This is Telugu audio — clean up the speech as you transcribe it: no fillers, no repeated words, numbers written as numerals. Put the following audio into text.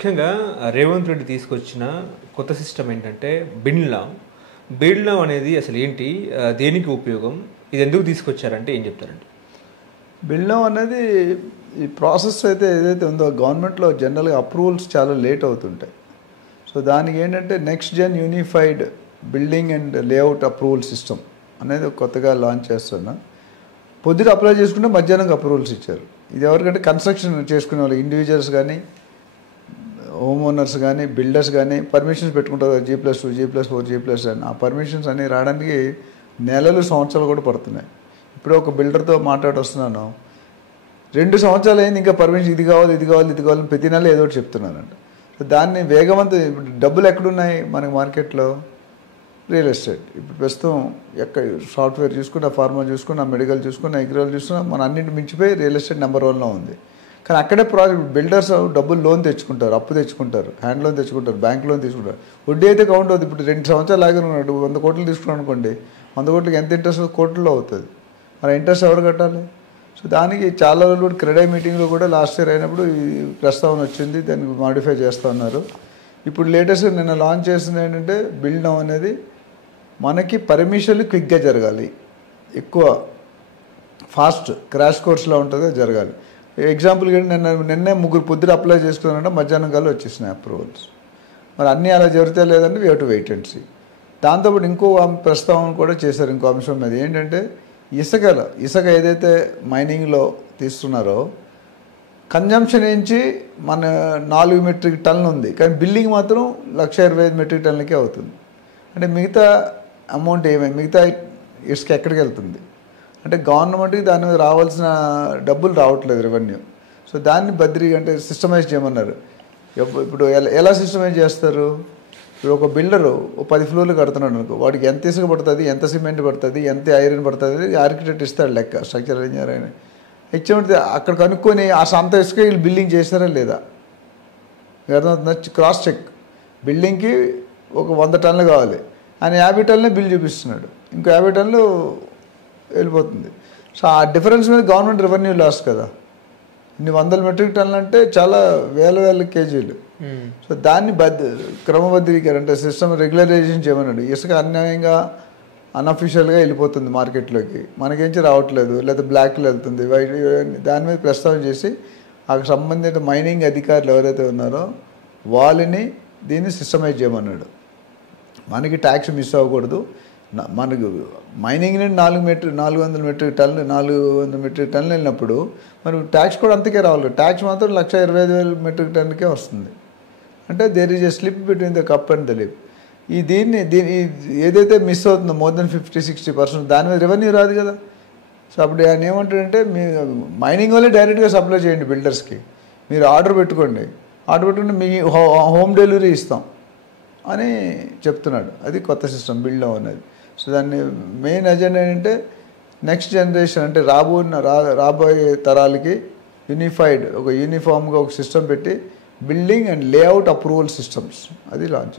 ముఖ్యంగా రేవంత్ రెడ్డి తీసుకొచ్చిన కొత్త సిస్టమ్ ఏంటంటే బిల్లా. బిల్లా అనేది అసలు ఏంటి, దేనికి ఉపయోగం, ఇది ఎందుకు తీసుకొచ్చారంటే ఏం చెప్తారండి? బిల్లా అనేది ఈ ప్రాసెస్ అయితే ఏదైతే ఉందో గవర్నమెంట్లో జనరల్గా అప్రూవల్స్ చాలా లేట్ అవుతుంటాయి. సో దానికి ఏంటంటే next gen unified building and layout approval system అనేది కొత్తగా లాంచ్ చేస్తున్నా. పొద్దున అప్లై చేసుకుంటే మధ్యాహ్నం అప్రూవల్స్ ఇచ్చారు. ఇది ఎవరికంటే కన్స్ట్రక్షన్ చేసుకునే వాళ్ళు ఇండివిజువల్స్ కానీ హోమ్ ఓనర్స్ కానీ బిల్డర్స్ కానీ పర్మిషన్స్ పెట్టుకుంటారు. G+2 G+4 G+ అని ఆ పర్మిషన్స్ అన్నీ రావడానికి నెలలు సంవత్సరాలు కూడా పడుతున్నాయి. ఇప్పుడు ఒక బిల్డర్తో వస్తున్నాను, 2 సంవత్సరాలు అయింది, ఇంకా పర్మిషన్ ఇది కావాలి ఇది కావాలి ఇది కావాలని ప్రతి నెల ఏదో ఒకటి చెప్తున్నానంట. సో దాన్ని వేగవంతం. ఇప్పుడు డబ్బులు ఎక్కడున్నాయి మనకి మార్కెట్లో? Real estate. ఇప్పుడు ప్రస్తుతం ఎక్కడ సాఫ్ట్వేర్ చూసుకున్నా, ఫార్మా చూసుకున్నా, మెడికల్ చూసుకున్నా, అగ్రికల్చర్ చూసుకున్నా మన అన్నింటి మించిపోయి రియల్ ఎస్టేట్ నెంబర్ 1లో ఉంది. కానీ అక్కడే ప్రాజెక్ట్ బిల్డర్స్ డబ్బులు లోన్ తెచ్చుకుంటారు, అప్పు తెచ్చుకుంటారు, హ్యాండ్ లోన్ తెచ్చుకుంటారు, బ్యాంక్ లోన్ తీసుకుంటారు. వడ్డీ అయితే కౌంట్ అవుతుంది. ఇప్పుడు 2 సంవత్సరాలు లాగా ఉన్నాడు, 100 కోట్లు తీసుకున్నాను అనుకోండి, 100 కోట్లకి ఎంత ఇంట్రెస్ట్ కోట్లలో అవుతుంది. మరి ఇంట్రెస్ట్ ఎవరు కట్టాలి? సో దానికి చాలా రోజులు కూడా క్రెడిట్ మీటింగ్లో కూడా లాస్ట్ ఇయర్ అయినప్పుడు ఈ ప్రస్తావన వచ్చింది, దానికి మాడిఫై చేస్తూ ఉన్నారు. ఇప్పుడు లేటెస్ట్గా నిన్న లాంచ్ చేసింది ఏంటంటే బిల్డ్ నౌ అనేది మనకి పర్మిషన్లు క్విక్గా జరగాలి, ఎక్కువ ఫాస్ట్ క్రాష్ కోర్స్లో ఉంటుందో జరగాలి. ఎగ్జాంపుల్గా నిన్నే 3 పొద్దున అప్లై చేసుకున్నారంటే మధ్యాహ్నం కల్లా వచ్చేసినాయి అప్రూవల్స్. మరి అన్నీ అలా జరిగితే లేదంటే we have to wait and see. దాంతోపాటు ఇంకో ప్రస్తావన కూడా చేశారు ఇంకో అంశం మీద. ఏంటంటే ఇసుక ఏదైతే మైనింగ్లో తీస్తున్నారో కన్జంప్షన్ నుంచి మన 4 మెట్రిక్ టన్నులు ఉంది, కానీ బిల్లింగ్ మాత్రం 1,25,000 మెట్రిక్ టన్నులకే అవుతుంది. అంటే మిగతా అమౌంట్ మిగతా ఇసుక ఎక్కడికి వెళ్తుంది అంటే గవర్నమెంట్కి దాని మీద రావాల్సిన డబ్బులు రావట్లేదు, రెవెన్యూ. సో దాన్ని అంటే సిస్టమైజ్ చేయమన్నారు. ఇప్పుడు ఎలా సిస్టమైజ్ చేస్తారు? ఇప్పుడు ఒక బిల్డరు 10 ఫ్లోర్లు కడుతున్నాడు అనుకో, వాడికి ఎంత ఇసుక పడుతుంది, ఎంత సిమెంట్ పడుతుంది, ఎంత ఐరన్ పడుతుంది, ఆర్కిటెక్ట్ ఇస్తాడు లెక్క, స్ట్రక్చరల్ ఇంజనీర్ అని ఇచ్చేమంటే అక్కడ కనుక్కొని ఆ సొంత ఇసుక వీళ్ళు బిల్డింగ్ చేస్తారా లేదా అర్థమవుతుందా? Cross check. బిల్డింగ్కి ఒక 100 టన్నులు కావాలి, ఆయన 50 టన్నులే బిల్ చూపిస్తున్నాడు, ఇంకో 50 టన్నులు వెళ్ళిపోతుంది. సో ఆ డిఫరెన్స్ మీద గవర్నమెంట్ రెవెన్యూ లాస్ కదా. ఇన్ని 100 మెట్రిక్ టన్నులు అంటే చాలా వేల కేజీలు. సో దాన్ని క్రమబద్ధీకరణ అంటే సిస్టమ్ రెగ్యులరైజేషన్ చేయమన్నాడు. ఇసుక అన్యాయంగా అన్అఫీషియల్గా వెళ్ళిపోతుంది మార్కెట్లోకి, మనకేంచి రావట్లేదు, లేదా బ్లాక్లో వెళ్తుంది. దాని మీద ప్రస్తావన చేసి అక్కడ సంబంధిత మైనింగ్ అధికారులు ఎవరైతే ఉన్నారో వాళ్ళని దీన్ని సిస్టమైజ్ చేయమన్నాడు. మనకి ట్యాక్స్ మిస్ అవ్వకూడదు. మనకు మైనింగ్ నుండి 400 మెట్రిక్ టన్నులు వెళ్ళినప్పుడు మరి ట్యాక్స్ కూడా అంతకే రావాలి. ట్యాక్స్ మాత్రం 1,25,000 మెట్రిక్ టన్నుకే వస్తుంది. అంటే there is a slip between the cup and the lip. దీన్ని ఏదైతే మిస్ అవుతుందో మోర్ దెన్ 50-60% దాని మీద రెవెన్యూ రాదు కదా. సో అప్పుడు ఆయన ఏమంటాడంటే మీ మైనింగ్ వల్లే డైరెక్ట్గా సప్లై చేయండి బిల్డర్స్కి, మీరు ఆర్డర్ పెట్టుకోండి మీ హోమ్ డెలివరీ ఇస్తాం అని చెప్తున్నాడు. అది కొత్త సిస్టమ్ బిల్డ్ అనేది. సో దాన్ని మెయిన్ ఎజెండా ఏంటంటే నెక్స్ట్ జనరేషన్ అంటే రాబోయే తరాలకి యూనిఫైడ్ యూనిఫామ్గా ఒక సిస్టమ్ పెట్టి building and layout approval systems అది లాంచ్ చేస్తారు.